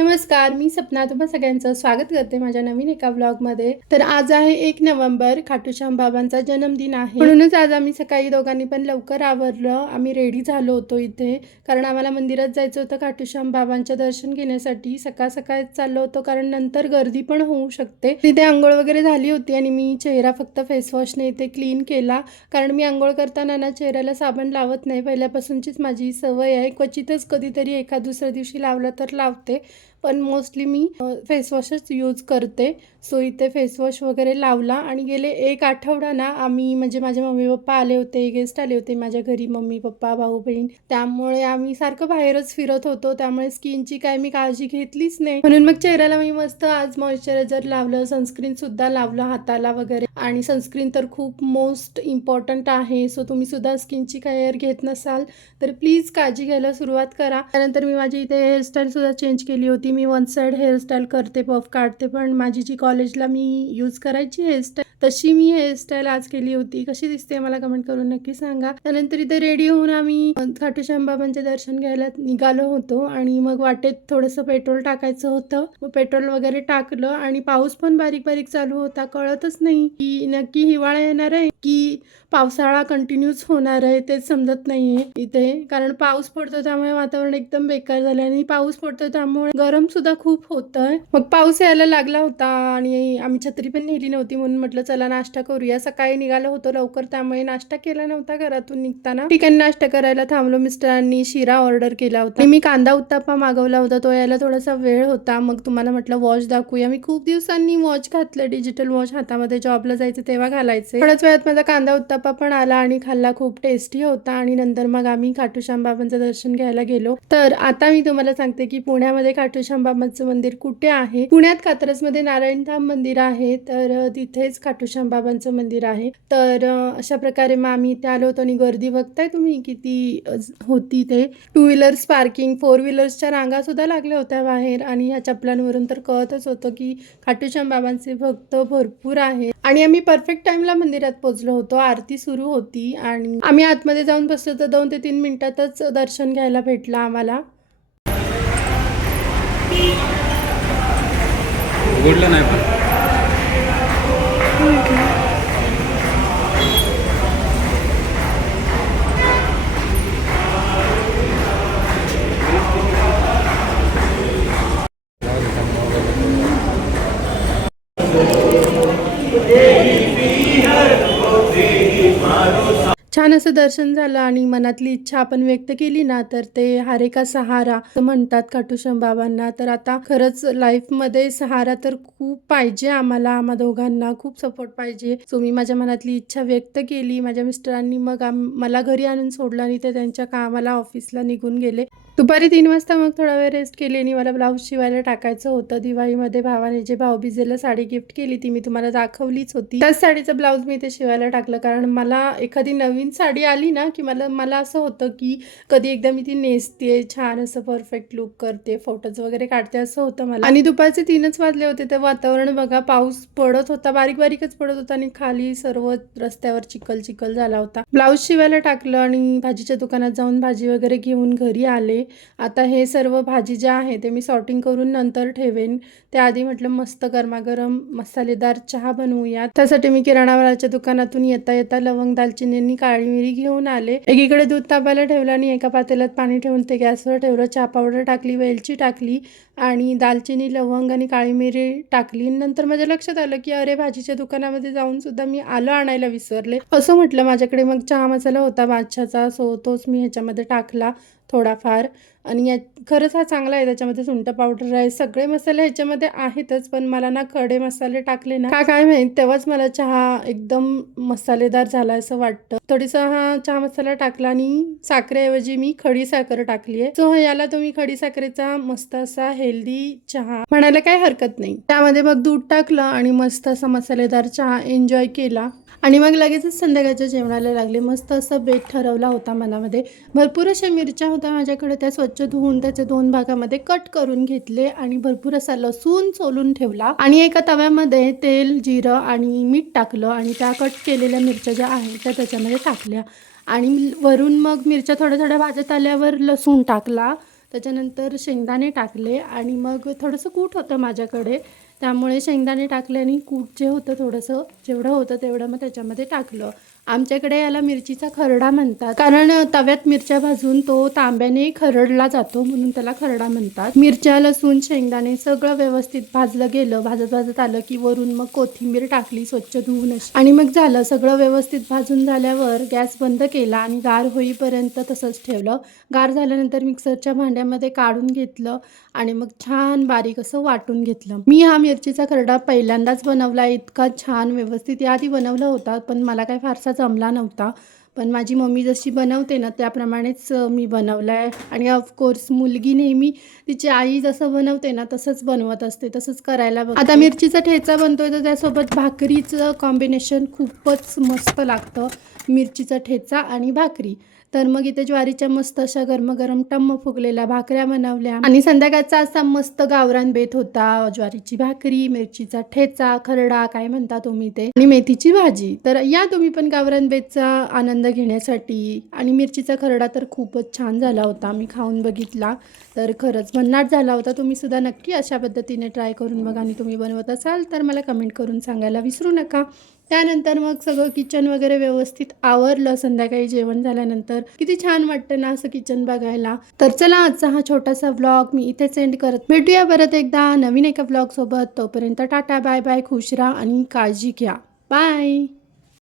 नमस्कार मी सपना तुम्हा सगळ्यांचं स्वागत करते माझ्या नवीन एका ब्लॉगमध्ये तर आज आहे एक नोव्हेंबर खाटूश्याम बाबांचा जन्मदिन आहे. म्हणूनच आज आम्ही सकाळी दोघांनी पण लवकर आवरलं. आम्ही रेडी झालो होतो इथे. कारण आम्हाला मंदिरात जायचं होतं खाटूश्याम बाबांच्या दर्शन घेण्यासाठी. सकाळ सकाळ चाललो होतो कारण नंतर गर्दी पण होऊ शकते. तिथे आंघोळ वगैरे झाली होती आणि मी चेहरा फक्त फेसवॉशने इथे क्लीन केला. कारण मी आंघोळ करताना ना चेहऱ्याला साबण लावत नाही. पहिल्यापासूनचीच माझी सवय आहे. क्वचितच कधीतरी एका दुसऱ्या दिवशी लावला तर लावते. पण मोस्टली मी फेसवॉशच यूज करते. सो इथे फेसवॉश वगैरे लावला आणि गेले एक आठवडा ना आम्ही म्हणजे माझे मम्मी पप्पा आले होते गेस्ट आले होते माझ्या घरी मम्मी पप्पा भाऊ बहीण. त्यामुळे आम्ही सारखं बाहेरच फिरत होतो. त्यामुळे स्किनची काय मी काळजी घेतलीच नाही. म्हणून मग चेहऱ्याला मी मस्त आज मॉइश्चरायझर लावलं सनस्क्रीन सुद्धा लावलं हाताला वगैरे. आणि सनस्क्रीन तर खूप मोस्ट इम्पॉर्टंट आहे. सो तुम्ही सुद्धा स्किनची केअर घेत नसाल तर प्लीज काळजी घ्यायला सुरुवात करा. त्यानंतर मी माझी इथे हेअरस्टाईल सुद्धा चेंज केली होती. मी वन साईड हेअरस्टाईल करते पफ काढते पण माझी जी कॉलेजला मी यूज करायची हेअरस्टाईल तशी मी हेअरस्टाईल आज केली होती. कशी दिसते मला कमेंट करून नक्की सांगा. त्यानंतर इथे रेडी होऊन आम्ही खाटू बाबांचे दर्शन घ्यायला निघालो होतो आणि मग वाटेत थोडंसं पेट्रोल टाकायचं होतं. मग पेट्रोल वगैरे टाकलं आणि पाऊस पण बारीक बारीक चालू होता. कळतच नाही की नक्की हिवाळा येणार आहे की पावसाळा कंटिन्यूच होणार आहे तेच समजत नाहीये इथे. कारण पाऊस पडतो त्यामुळे वातावरण एकदम बेकार झालं आणि पाऊस पडतो त्यामुळे गरम सुद्धा खूप होतंय. मग पाऊस यायला लागला होता आणि आम्ही छत्री पण नेली नव्हती म्हणून म्हटलं चला नाश्ता करूया. सकाळी निघालो होतो लवकर त्यामुळे नाश्ता केला नव्हता घरातून निघताना. ठिकाणी नाश्ता करायला थांबलो मिस्टरांनी शिरा ऑर्डर केला होता. मी कांदा उत्तापा मागवला होता तो यायला थोडासा वेळ होता. मग तुम्हाला म्हटलं वॉच दाखवूया. मी खूप दिवसांनी वॉच घातलं डिजिटल वॉच हातामध्ये जॉबला जायचं तेव्हा घालायचे. थोड्याच वेळात माझा कांदा उत्तापा पण आला आणि खाल्ला खूप टेस्टी होता. आणि नंतर मग आम्ही खाटूश्याम बाबांचं दर्शन घ्यायला गेलो. तर आता मी तुम्हाला सांगते की पुण्यामध्ये खाटूश्याम बाबांचं मंदिर कुठे आहे? पुण्यात कात्रजमध्ये नारायणधाम मंदिर आहे तर तिथेच खाटूश्यांबाबांचं मंदिर आहे. तर अशा प्रकारे मग आम्ही इथे आलो होतो आणि गर्दी बघताय तुम्ही किती होती ते? टू व्हीलर्स पार्किंग फोर व्हीलर्सच्या रांगा सुद्धा लागल्या होत्या बाहेर आणि ह्या चपलांवरून तर कळतच होतं की खाटूश्यामबाबांचे भक्त भरपूर आहेत. आणि आम्ही परफेक्ट टाइमला मंदिरात पोहोचलो होतो. आरती सुरू होती आणि आम्ही आतमध्ये जाऊन बसलो तर दोन ते तीन मिनिटातच दर्शन घ्यायला भेटलं आम्हाला. उघडलं नाही पण. छान असं दर्शन झालं आणि मनातली इच्छा आपण व्यक्त केली ना तर ते हारे का सहारा म्हणतात खाटूश्याम बाबांना. तर आता खरंच लाईफमध्ये सहारा तर खूप पाहिजे आम्हाला आम्हा दोघांना खूप सपोर्ट पाहिजे. सो मी माझ्या मनातली इच्छा व्यक्त केली. माझ्या मिस्टरांनी मग मला घरी आणून सोडलं आणि ते त्यांच्या कामाला ऑफिसला निघून गेले. दुपारी तीन वाजता मग थोडा वेळ रेस्ट केली आणि मला ब्लाऊज शिवायला टाकायचं होतं. दिवाळीमध्ये भावाने जे भाऊबीजेला साडी गिफ्ट केली ती मी तुम्हाला दाखवलीच होती. त्याच साडीचं ब्लाऊज मी ते शिवायला टाकलं. कारण मला एखादी नवी नवीन साडी आली ना की मला मला असं होतं की कधी एकदा मी ती नेसते छान असं परफेक्ट लुक करते फोटोज वगैरे काढते असं होतं मला. आणि दुपारचे तीनच वाजले होते तर वातावरण बघा पाऊस पडत होता बारीक बारीकच पडत होता आणि खाली सर्व रस्त्यावर चिखल चिखल झाला होता. ब्लाऊज शिवायला टाकलं आणि भाजीच्या दुकानात जाऊन भाजी वगैरे घेऊन घरी आले. आता हे सर्व भाजी जे आहे ते मी सॉर्टिंग करून नंतर ठेवेन. त्याआधी म्हटलं मस्त गरमागरम मसालेदार चहा बनवूया त्यासाठी मी किराणावालाच्या दुकानातून येता येता लवंग दालचिनी आणि काळी मिरी घेऊन आले. एकीकडे दूध तापायला ठेवलं आणि एका पातेल्यात पाणी ठेवून ते गॅसवर ठेवलं. चहा पावडर टाकली वेलची टाकली आणि दालचिनी लवंग आणि काळी मिरी टाकली. नंतर माझ्या लक्षात आलं की अरे भाजीच्या दुकानामध्ये जाऊन सुद्धा मी आलं आणायला विसरले. असं म्हटलं माझ्याकडे. मग चहा मसाला होता. बादशाचा सो तोच मी ह्याच्यामध्ये टाकला. थोडाफार. आणि या खरंच हा चांगला आहे त्याच्यामध्ये सुंठ पावडर आहे सगळे मसाले ह्याच्यामध्ये आहेतच पण मला ना खडे मसाले टाकले ना. का काय माहीत? तेव्हाच मला चहा एकदम मसालेदार झाला असं वाटतं. थोडीसा हा चहा मसाला टाकला आणि साखरेऐवजी मी खडी साखर टाकली आहे. सो याला तुम्ही खडी साखरेचा मस्त असा हेल्दी चहा म्हणायला काय हरकत नाही. त्यामध्ये मग दूध टाकलं आणि मस्त असा मसालेदार चहा एन्जॉय केला. आणि मग लगेचच संध्याकाळच्या जेवणाला लागले. मस्त असं बेत ठरवला होता मनामध्ये. भरपूर अशा मिरच्या होत्या माझ्याकडे. त्या स्वच्छ धुवून त्याचे दोन भागामध्ये कट करून घेतले आणि भरपूर असा लसूण सोलून ठेवला. आणि एका तव्यामध्ये तेल जिरं आणि मीठ टाकलं आणि त्या कट केलेल्या मिरच्या ज्या आहेत त्या त्याच्यामध्ये टाकल्या. आणि वरून मग मिरच्या थोड्या थोड्या भाजत आल्यावर लसूण टाकला. त्याच्यानंतर शेंगदाणे टाकले आणि मग थोडंसं कूट होतं माझ्याकडे. त्यामुळे शेंगदाणे टाकले आणि कूट जे होतं थोडंसं जेवढं होतं तेवढं मग त्याच्यामध्ये टाकलं. आमच्याकडे याला मिरचीचा खरडा म्हणतात. कारण तव्यात मिरच्या भाजून तो तांब्याने खरडला जातो म्हणून त्याला खरडा म्हणतात. मिरच्या लसूण शेंगदाणे सगळं व्यवस्थित भाजलं गेलं भाजत भाजत आलं की वरून मग कोथिंबीर टाकली स्वच्छ धुवून आणि मग झालं सगळं व्यवस्थित भाजून झाल्यावर गॅस बंद केला आणि गार होईपर्यंत तसंच ठेवलं. गार झाल्यानंतर मिक्सरच्या भांड्यामध्ये काढून घेतलं आणि मग छान बारीक असं वाटून घेतलं. मी हा मिरचीचा खरडा पहिल्यांदाच बनवला. इतका छान व्यवस्थित याआधी बनवला होता पण मला काय फारसा जमला नव्हता. पण माझी मम्मी जशी बनवते ना त्याप्रमाणेच मी बनवलं आहे आणि ऑफकोर्स मुलगी नेहमी तिची आई जसं बनवते ना तसंच बनवत असते तसंच करायला बघ आता मिरचीचा ठेचा बनतोय तर त्यासोबत भाकरीचं कॉम्बिनेशन खूपच मस्त लागतं. मिरचीचा ठेचा आणि भाकरी. तर मग इथे ज्वारीच्या मस्त अशा गरम टम्म फुगलेल्या भाकऱ्या बनवल्या. आणि संध्याकाळचा असा मस्त गावरान बेत होता. ज्वारीची भाकरी मिरचीचा ठेचा खरडा काय म्हणता तुम्ही ते. आणि मेथीची भाजी. तर या तुम्ही पण गावरान बेतचा आनंद घेण्यासाठी. आणि मिरचीचा खरडा तर खूपच छान झाला होता. मी खाऊन बघितला. तर खरंच भन्नाट झाला होता. तुम्ही सुद्धा नक्की अशा पद्धतीने ट्राय करून बघा. आणि तुम्ही बनवत असाल तर मला कमेंट करून सांगायला विसरू नका. त्यानंतर मग सगळं किचन वगैरे व्यवस्थित आवरलं. संध्याकाळी जेवण झाल्यानंतर किती छान वाटतं ना असं किचन बघायला. तर चला आजचा हा छोटासा व्लॉग मी इथे सेंड करत. भेटूया परत एकदा नवीन एका व्लॉग सोबत. तोपर्यंत टाटा बाय बाय खुश राहा आणि काळजी घ्या. बाय